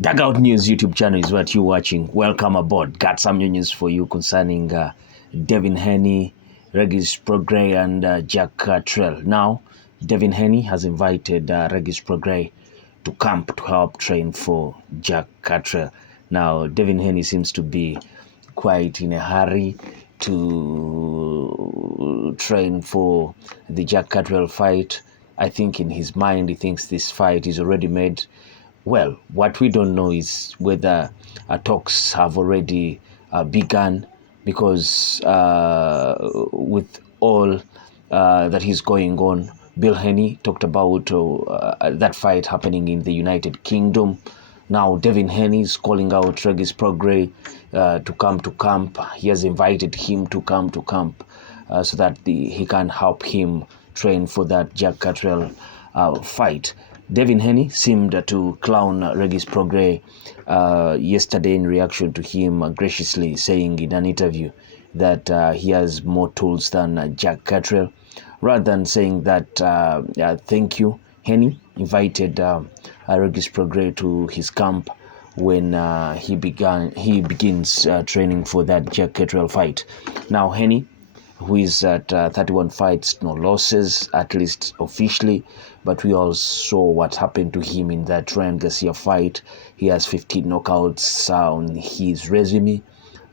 Dugout News YouTube channel is what you're watching. Welcome aboard. Got some new news for you concerning Devin Haney, Regis Prograis, and Jack Catterall. Now, Devin Haney has invited Regis Prograis to camp to help train for Jack Catterall. Now, Devin Haney seems to be quite in a hurry to train for the Jack Catterall fight. I think in his mind he thinks this fight is already made. Well, what we don't know is whether talks have already begun, because with all that is going on, Bill Haney talked about that fight happening in the United Kingdom. Now, Devin Haney is calling out Regis Prograis to come to camp. He has invited him to come to camp so that he can help him train for that Jack Catterall fight. Devin Haney seemed to clown Regis Prograis yesterday in reaction to him graciously saying in an interview that he has more tools than Jack Catterall. Rather than saying that, thank you, Haney invited Regis Prograis to his camp when he begins training for that Jack Catterall fight. Now, Haney, who is at 31 fights, no losses, at least officially, but we all saw what happened to him in that Ryan Garcia fight. He has 15 knockouts on his resume,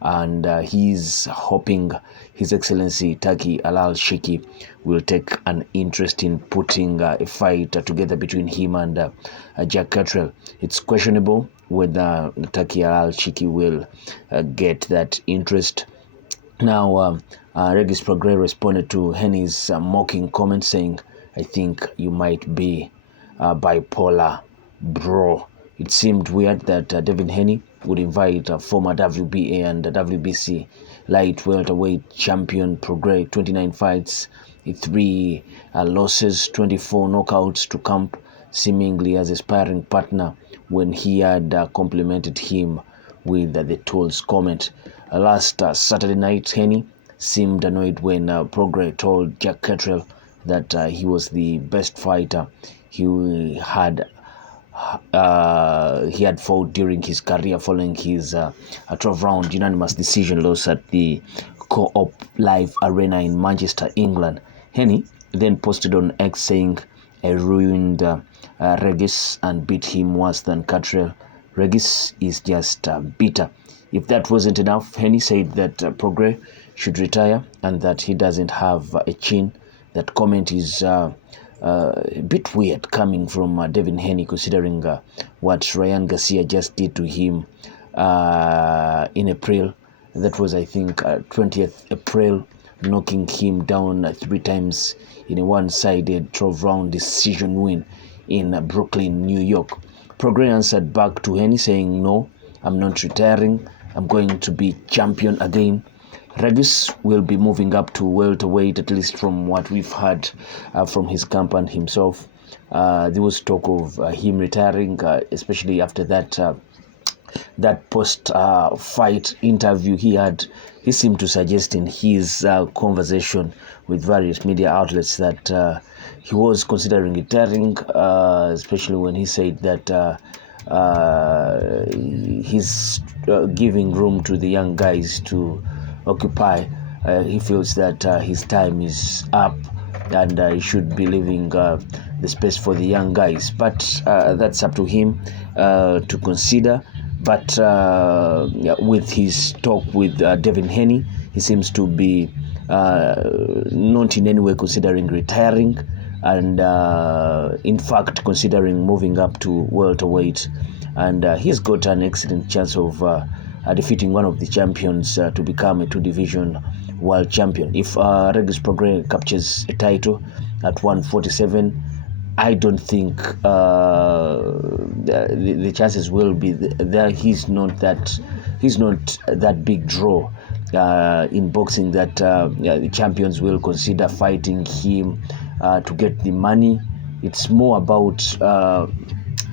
and he's hoping His Excellency Taki Al-Shiki will take an interest in putting a fight together between him and Jack Catterall. It's questionable whether Taki Al-Shiki will get that interest. Now, Regis Prograis responded to Haney's mocking comment saying, "I think you might be bipolar, bro." It seemed weird that Devin Haney would invite former WBA and WBC light welterweight champion Prograis, 29 fights, 3 losses, 24 knockouts, to camp seemingly as a sparring partner when he had complimented him with the tools comment. Last Saturday night, Haney seemed annoyed when Prograis told Jack Catterall that he was the best fighter he had fought during his career following his 12-round unanimous decision loss at the Co-op Live Arena in Manchester, England. Haney then posted on X saying, "I ruined Regis and beat him worse than Catterall. Regis is just bitter." If that wasn't enough, Haney said that Prograis should retire and that he doesn't have a chin. That comment is a bit weird coming from Devin Haney, considering what Ryan Garcia just did to him in April. That was, I think, 20th April, knocking him down 3 times in a one-sided 12-round decision win in Brooklyn, New York. Prograis answered back to Haney saying, "No, I'm not retiring. I'm going to be champion again." Regis will be moving up to welterweight, at least from what we've heard from his camp and himself. There was talk of him retiring, especially after that post-fight interview he had. He seemed to suggest in his conversation with various media outlets that he was considering retiring, especially when he said that he's giving room to the young guys to occupy. He feels that his time is up and he should be leaving the space for the young guys. But that's up to him to consider. But with his talk with Devin Haney, he seems to be not in any way considering retiring, and in fact considering moving up to welterweight. And he's got an excellent chance of defeating one of the champions to become a 2-division world champion. If Regis Prograis captures a title at 147, I don't think the chances will be there. He's not that big draw in boxing that the champions will consider fighting him to get the money. It's more about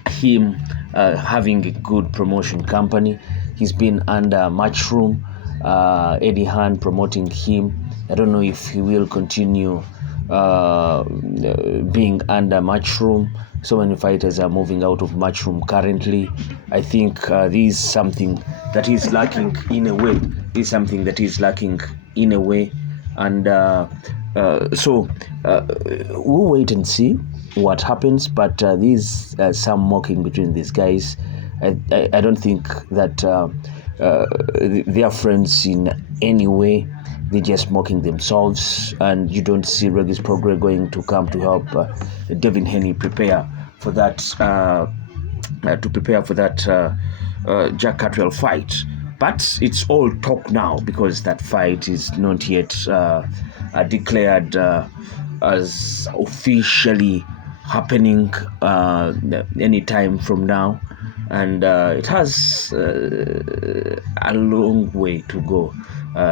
him having a good promotion company. He's been under Matchroom, Eddie Hearn promoting him. I don't know if he will continue being under Matchroom So many fighters are moving out of matchroom currently. I think this is something that is lacking in a way. And so we'll wait and see what happens. But there's some mocking between these guys. I don't think that they are friends in any way. They're just mocking themselves, and you don't see Regis Prograis going to come to help Devin Haney prepare for that Jack Catterall fight. But it's all talk now because that fight is not yet declared as officially happening any time from now, and it has a long way to go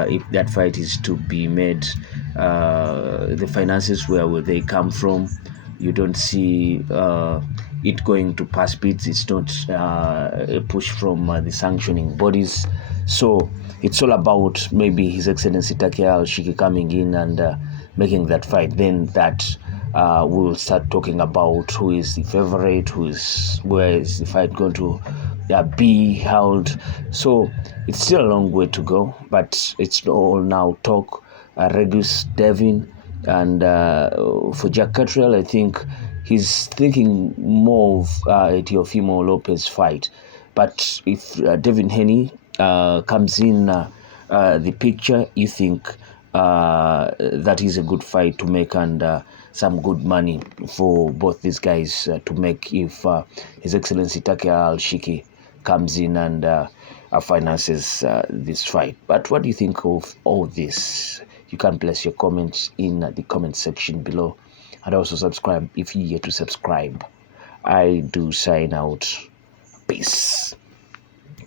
if that fight is to be made. The finances, where will they come from? You don't see it going to pass bids. It's not a push from the sanctioning bodies. So it's all about maybe His Excellency Catteral Shiki coming in and making that fight. Then that we'll start talking about who is the favorite, where is the fight going to be held. So it's still a long way to go, but it's all now talk. Regis, Devin, and for Jack Catterall, I think he's thinking more of a Teofimo Lopez fight. But if Devin Haney comes in the picture, you think that is a good fight to make, and some good money for both these guys to make if His Excellency Catteral Shiki comes in and finances this fight. But what do you think of all this? You can place your comments in the comment section below, and also subscribe if you're yet to subscribe. I do sign out. Peace.